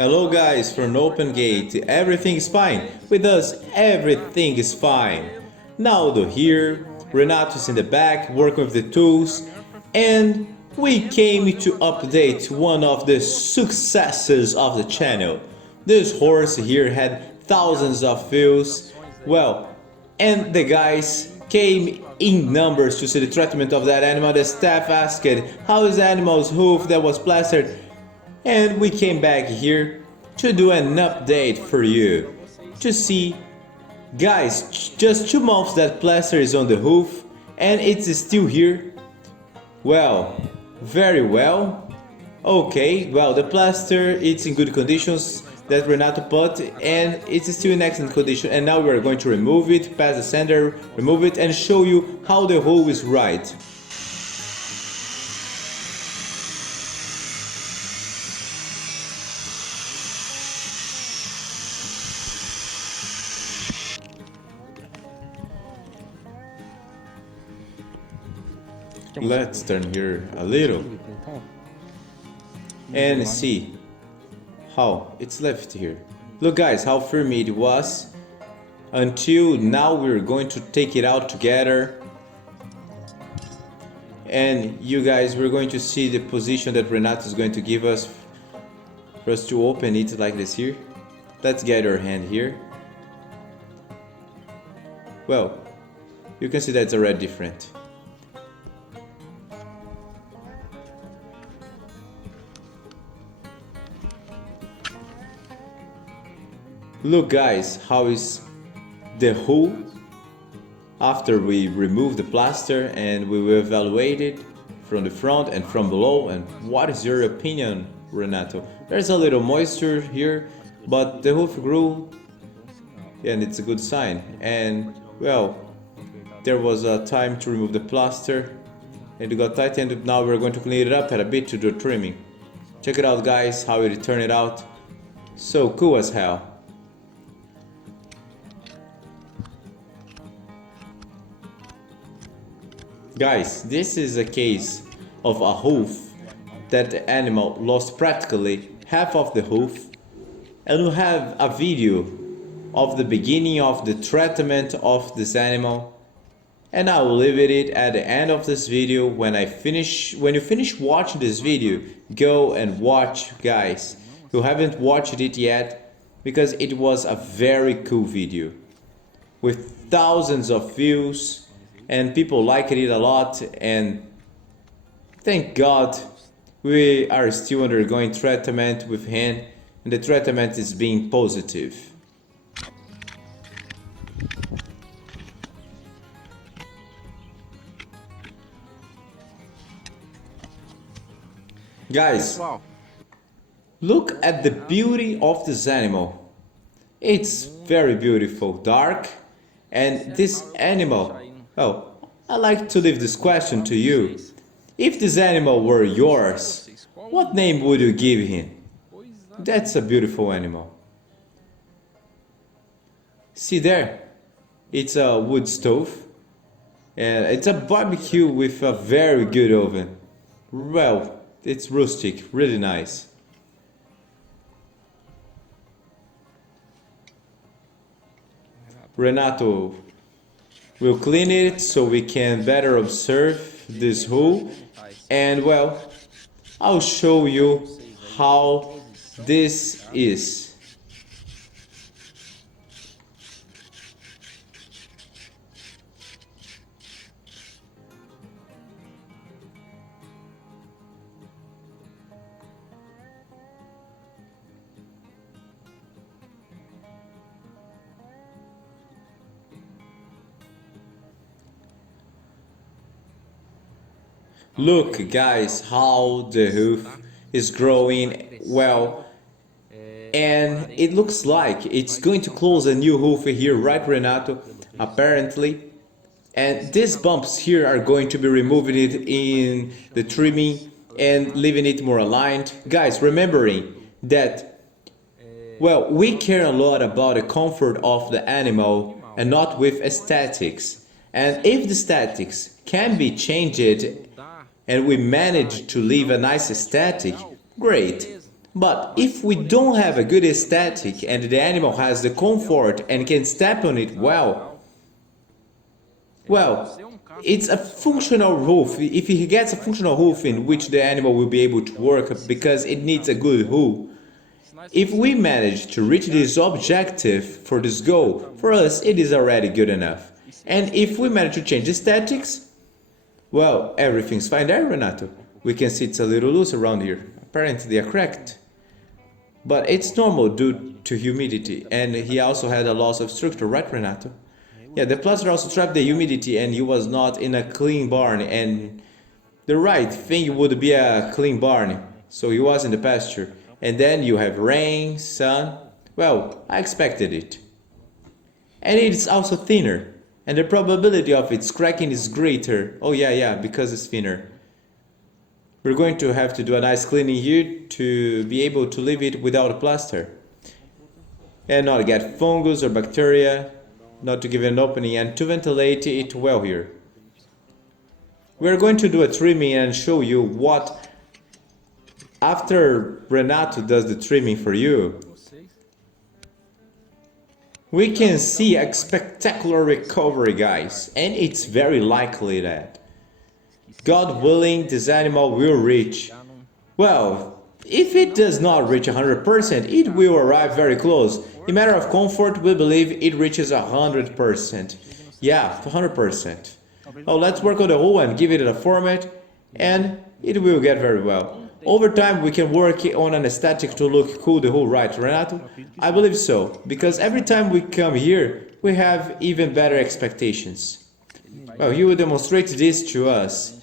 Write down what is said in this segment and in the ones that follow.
Hello guys from Open Gate. Everything is fine. With us, everything is fine. Naldo here, Renato is in the back working with the tools, and we came to update one of the successes of the channel. This horse here had thousands of views. Well, and the guys came in numbers to see the treatment of that animal. The staff asked, how is the animal's hoof that was plastered? And we came back here to do an update for you. To see, guys, just 2 months that plaster is on the hoof and it's still here. Well, very well. Okay, well, the plaster, it's in good conditions that Renato put, and it's still in excellent condition. And now we are going to remove it, pass the sander, remove it, and show you how the hole is right. Let's turn here a little and see how it's left here. Look guys, how firm it was until now. We're going to take it out together, and you guys, we're going to see the position that Renato is going to give us for us to open it like this here. Let's get our hand here. Well, you can see that's already different. Look guys, how is the hole after we remove the plaster, and we will evaluate it from the front and from below. And what is your opinion, Renato? There's a little moisture here, but the hoof grew and it's a good sign. And well, there was a time to remove the plaster and it got tight, and now we're going to clean it up a bit to do trimming. Check it out guys, how it turned out. So cool as hell. Guys, this is a case of a hoof that the animal lost practically half of the hoof, and we have a video of the beginning of the treatment of this animal, and I will leave it at the end of this video. When you finish watching this video, go and watch, guys. You haven't watched it yet, because it was a very cool video with thousands of views. And people liked it a lot, and thank God we are still undergoing treatment with him, and the treatment is being positive. Guys, look at the beauty of this animal. It's very beautiful, dark, and this animal, oh, I'd like to leave this question to you. If this animal were yours, what name would you give him? That's a beautiful animal. See there? It's a wood stove. And it's a barbecue with a very good oven. Well, it's rustic, really nice. Renato we'll clean it so we can better observe this hole, and well, I'll show you how this is. Look guys, how the hoof is growing well, and it looks like it's going to close a new hoof here, right Renato? Apparently. And these bumps here are going to be removing it in the trimming and leaving it more aligned. Guys, remembering that, well, we care a lot about the comfort of the animal and not with aesthetics. And if the aesthetics can be changed and we manage to leave a nice aesthetic, great. But if we don't have a good aesthetic and the animal has the comfort and can step on it well, it's a functional hoof. If he gets a functional hoof in which the animal will be able to work because it needs a good hoof, if we manage to reach this objective for this goal, for us it is already good enough. And if we manage to change aesthetics, well, everything's fine there, Renato. We can see it's a little loose around here. Apparently they are cracked. But it's normal due to humidity, and he also had a loss of structure, right, Renato? Yeah, the plaster also trapped the humidity and he was not in a clean barn, and the right thing would be a clean barn, so he was in the pasture. And then you have rain, sun. Well, I expected it. And it's also thinner, and the probability of its cracking is greater. Oh yeah, because it's thinner. We're going to have to do a nice cleaning here to be able to leave it without plaster. And not get fungus or bacteria, not to give an opening, and to ventilate it well here. We're going to do a trimming and show you what, after Renato does the trimming for you, we can see a spectacular recovery, guys, and it's very likely that, God willing, this animal will reach, well, if it does not reach 100%, it will arrive very close. In matter of comfort, we believe it reaches 100%. Yeah, 100%. Oh, let's work on the whole and give it a format, and it will get very well. Over time, we can work on an aesthetic to look cool the whole, right, Renato? I believe so, because every time we come here, we have even better expectations. Well, he will demonstrate this to us,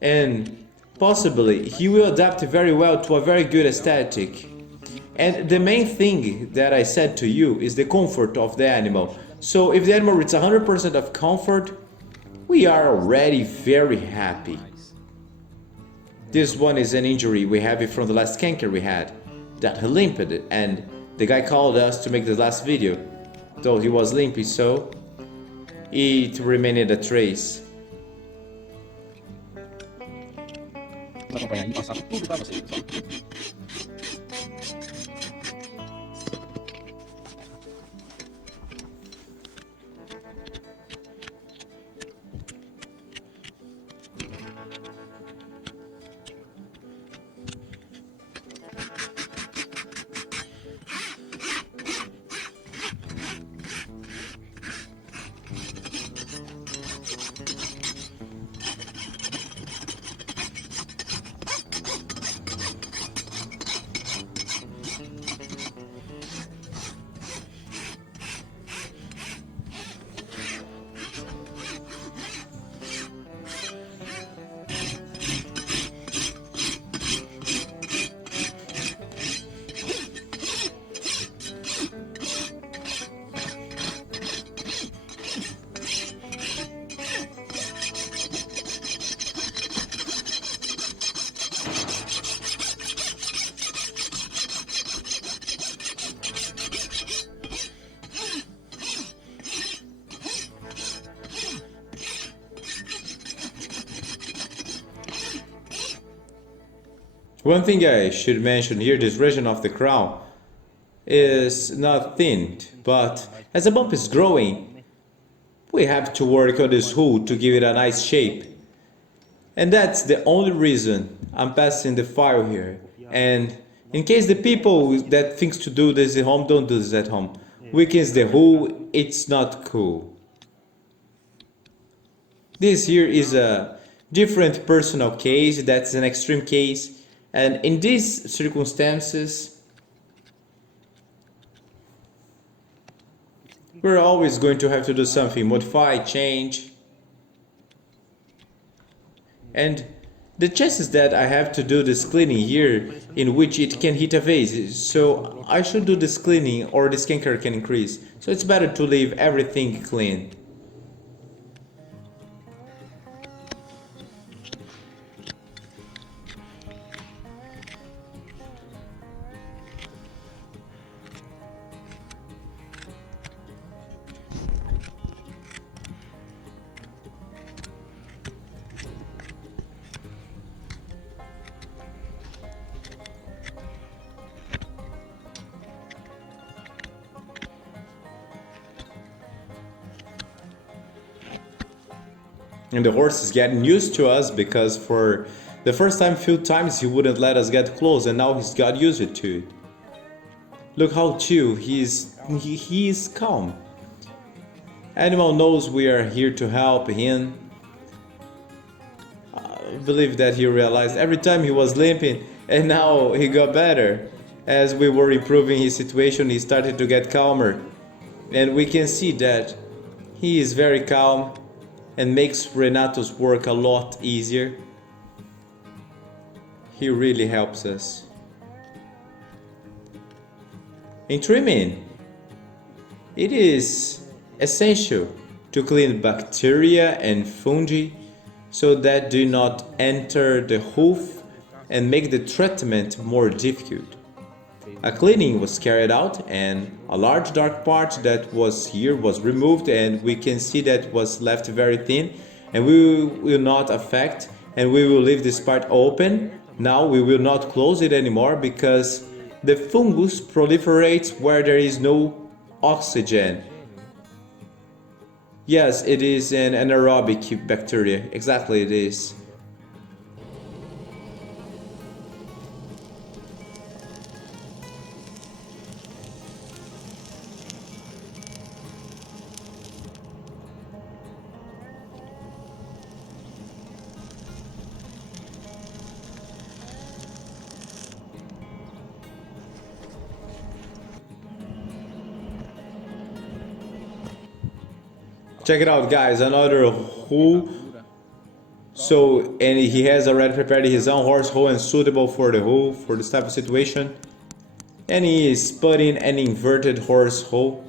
and possibly he will adapt very well to a very good aesthetic. And the main thing that I said to you is the comfort of the animal. So if the animal reaches 100% of comfort, we are already very happy. This one is an injury we have it from the last canker we had, that he limped, and the guy called us to make the last video, though he was limpy, so it remained a trace. One thing I should mention here, this region of the crown is not thinned, but as the bump is growing, we have to work on this hood to give it a nice shape. And that's the only reason I'm passing the file here. And in case the people that thinks to do this at home don't do this at home, weakens the hood, it's not cool. This here is a different personal case, that's an extreme case. And in these circumstances, we're always going to have to do something, modify, change. And the chances that I have to do this cleaning here in which it can hit a vase, so I should do this cleaning or this canker can increase. So it's better to leave everything clean. And the horse is getting used to us because for the first time, few times he wouldn't let us get close, and now he's got used to it. Look how chill he's calm. Animal knows we are here to help him. I believe that he realized every time he was limping, and now he got better. As we were improving his situation, he started to get calmer, and we can see that he is very calm and makes Renato's work a lot easier. He really helps us. In trimming, it is essential to clean bacteria and fungi so that do not enter the hoof and make the treatment more difficult. A cleaning was carried out and a large dark part that was here was removed, and we can see that was left very thin, and we will not affect, and we will leave this part open. Now we will not close it anymore because the fungus proliferates where there is no oxygen. Yes, it is an anaerobic bacteria. Exactly, it is. Check it out, guys. Another hole. So, and he has already prepared his own horse hole and suitable for the hole for this type of situation. And he is putting an inverted horse hole.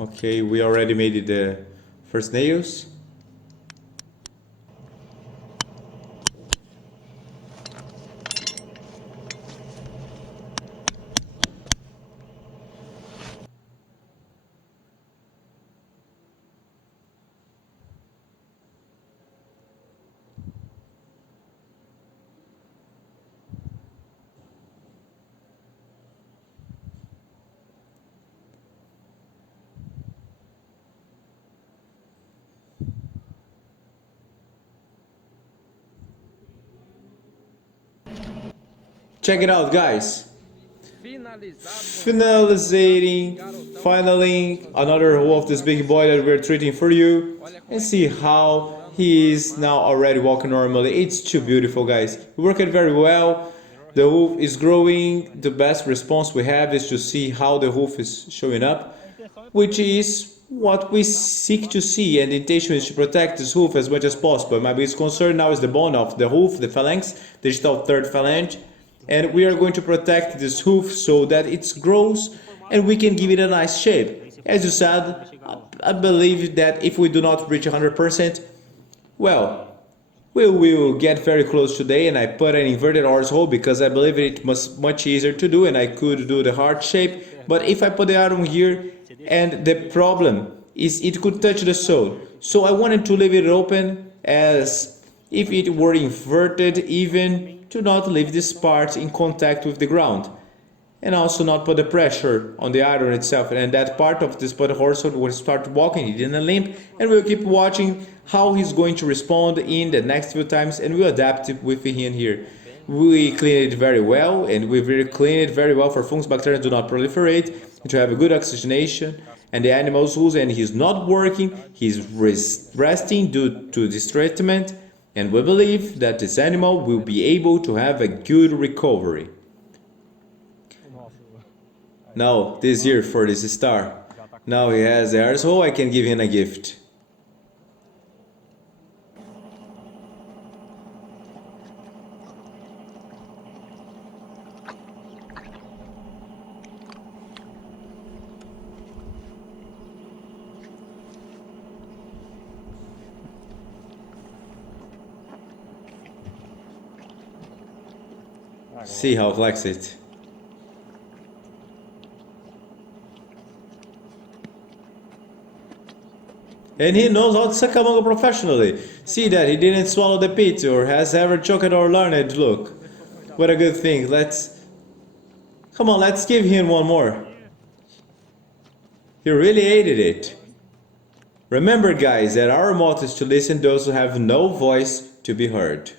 Okay, we already made the first nails. Check it out, guys. Finalizing, finally, another hole of this big boy that we're treating for you. And see how he is now already walking normally. It's too beautiful, guys. We worked very well. The hoof is growing. The best response we have is to see how the hoof is showing up, which is what we seek to see, and the intention is to protect this hoof as much as possible. My biggest concern now is the bone of the hoof, the phalanx, digital third phalange, and we are going to protect this hoof so that it grows and we can give it a nice shape. As you said, I believe that if we do not reach 100%, well, we will get very close today, and I put an inverted horse hole because I believe it was much easier to do and I could do the heart shape. But if I put the iron here, and the problem is it could touch the sole, so I wanted to leave it open as if it were inverted, even to not leave this part in contact with the ground, and also not put the pressure on the iron itself, and that part of this put horse will start walking it in a limp, and we'll keep watching how he's going to respond in the next few times, and we'll adapt it with him here. We clean it very well, and we will clean it very well for fungus bacteria do not proliferate, to have a good oxygenation, and the animal's loose and he's not working, he's resting due to this treatment, and we believe that this animal will be able to have a good recovery. Now, this year for this star. Now he has the arsehole, I can give him a gift. See how flex it. And he knows how to suck a mango professionally. See that he didn't swallow the pizza or has ever choked or learned. Look, what a good thing. Come on, let's give him one more. He really hated it. Remember guys that our motto is to listen to those who have no voice to be heard.